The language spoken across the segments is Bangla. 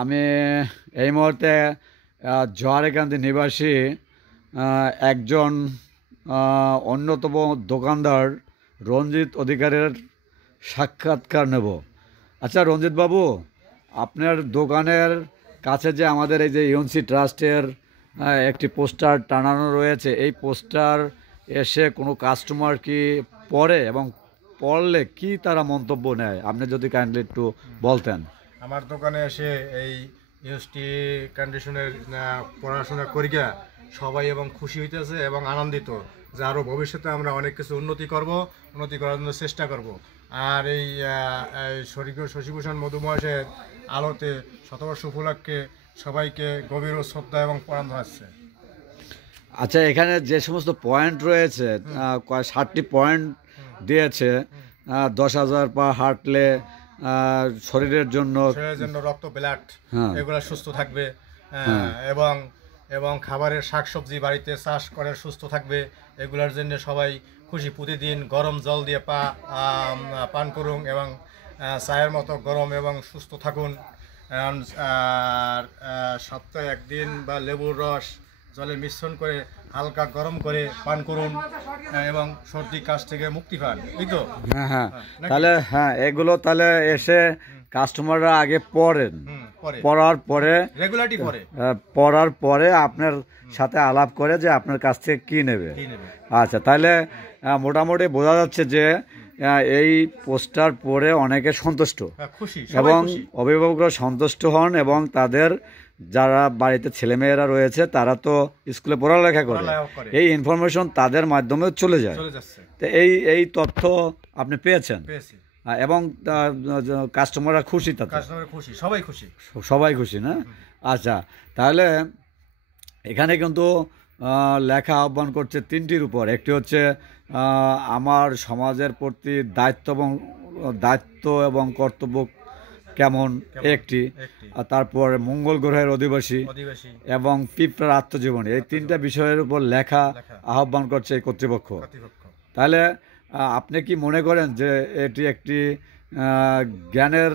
আমি এই মুহূর্তে জোয়ারেকান্দি নিবাসী একজন অন্যতম দোকানদার রঞ্জিত অধিকারের সাক্ষাৎকার নেব। আচ্ছা রঞ্জিত বাবু, আপনার দোকানের কাছে যে আমাদের এই যে ইউএনসি ট্রাস্টের একটি পোস্টার টানানো রয়েছে, এই পোস্টার এসে কোনো কাস্টমার কি পড়ে এবং পড়লে কি তারা মন্তব্য নেয়, আপনি যদি কাইন্ডলি একটু বলতেন। আমার দোকানে এসে এই ইউএসটি কন্ডিশনের পড়াশোনা করিয়া সবাই এবং খুশি হইতেছে এবং আনন্দিত যে আরও ভবিষ্যতে আমরা অনেক কিছু উন্নতি করার জন্য চেষ্টা করব। আর এই শশীভূষণ মধুমহাশয়ের আলোতে শতবর্ষ উপলক্ষে সবাইকে গভীর শ্রদ্ধা এবং প্রণাম জানাচ্ছে। আচ্ছা, এখানে যে সমস্ত পয়েন্ট রয়েছে 60টি পয়েন্ট দিয়েছে, 10,000 পা হাঁটলে শরীরের জন্য রক্ত ব্লাড এগুলো সুস্থ থাকবে এবং খাবারের শাকসবজি বাড়িতে চাষ করে সুস্থ থাকবে, এগুলোর জন্য সবাই খুশি। প্রতিদিন গরম জল দিয়ে পান করুন এবং চায়ের মতো গরম এবং সুস্থ থাকুন। আর সপ্তাহে একদিন বা লেবুর রস জলে মিশ্রণ করে হালকা গরম করে পান করুন এবং সর্দি কাশ থেকে মুক্তি পান। এই তো তাহলে এগুলো তাহলে এসে কাস্টমাররা আগে পড়েন, পড়ার পরে আপনার সাথে আলাপ করে যে আপনার কাছ থেকে কি নেবে। আচ্ছা, তাহলে মোটামুটি বোঝা যাচ্ছে যে এই পোস্টার পড়ে অনেকে সন্তুষ্ট এবং অভিভাবকরা সন্তুষ্ট হন এবং তাদের যারা বাড়িতে ছেলেমেয়েরা রয়েছে তারা তো স্কুলে পড়ালেখা করে, এই ইনফরমেশন তাদের মাধ্যমে চলে যায়। তো এই তথ্য আপনি পেয়েছেন এবং কাস্টমাররা খুশি, সবাই খুশি না? আচ্ছা, তাহলে এখানে কিন্তু লেখা আহ্বান করছে 3টির উপর। একটি হচ্ছে আমার সমাজের প্রতি দায়িত্ব এবং কর্তব্য কেমন একটি, আর তারপরে মঙ্গল গ্রহের অধিবাসী এবং পিঁপড়ার আত্মজীবনী, এই 3টা বিষয়ের উপর লেখা আহ্বান করছে এই কর্তৃপক্ষ। তাহলে আপনি কি মনে করেন যে এটি একটি জ্ঞানের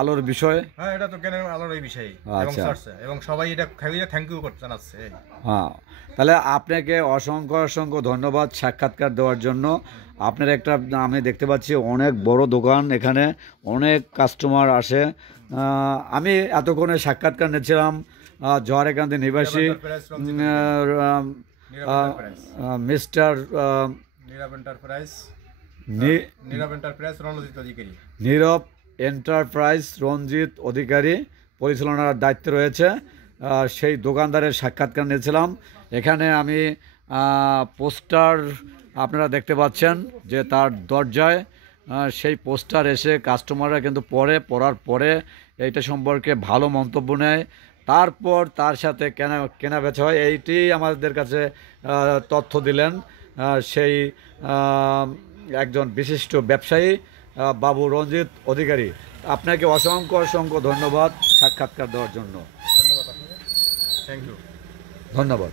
আলোর বিষয়? হ্যাঁ, এটা তো জ্ঞানের আলোর এই বিষয় এবং সবাই এটা থ্যাংক ইউ জানাচ্ছে। হ্যাঁ, তাহলে আপনাকে অসংখ্য ধন্যবাদ সাক্ষাৎকার দেওয়ার জন্য। আপনার একটা আমি দেখতে পাচ্ছি অনেক বড় দোকান, এখানে অনেক কাস্টমার আসে। আমি এতক্ষণে সাক্ষাৎকার নিয়েছিলাম জোয়ারেকান্দি নিবাসী মিস্টার নীরব এন্টারপ্রাইজ রঞ্জিত অধিকারী পরিচালনার দায়িত্বে রয়েছে, সেই দোকানদারের সাক্ষাৎকার নিয়েছিলাম। এখানে আমি পোস্টার আপনারা দেখতে পাচ্ছেন যে তার দরজায় সেই পোস্টার এসে কাস্টমাররা কিন্তু পড়ার পরে এইটা সম্পর্কে ভালো মন্তব্য নেয়, তারপর তার সাথে কেনা বেচা হয়। এইটি আমাদের কাছে তথ্য দিলেন সেই একজন বিশিষ্ট ব্যবসায়ী বাবু রঞ্জিত অধিকারী। আপনাকে অসংখ্য ধন্যবাদ সাক্ষাৎকার দেওয়ার জন্য। ধন্যবাদ।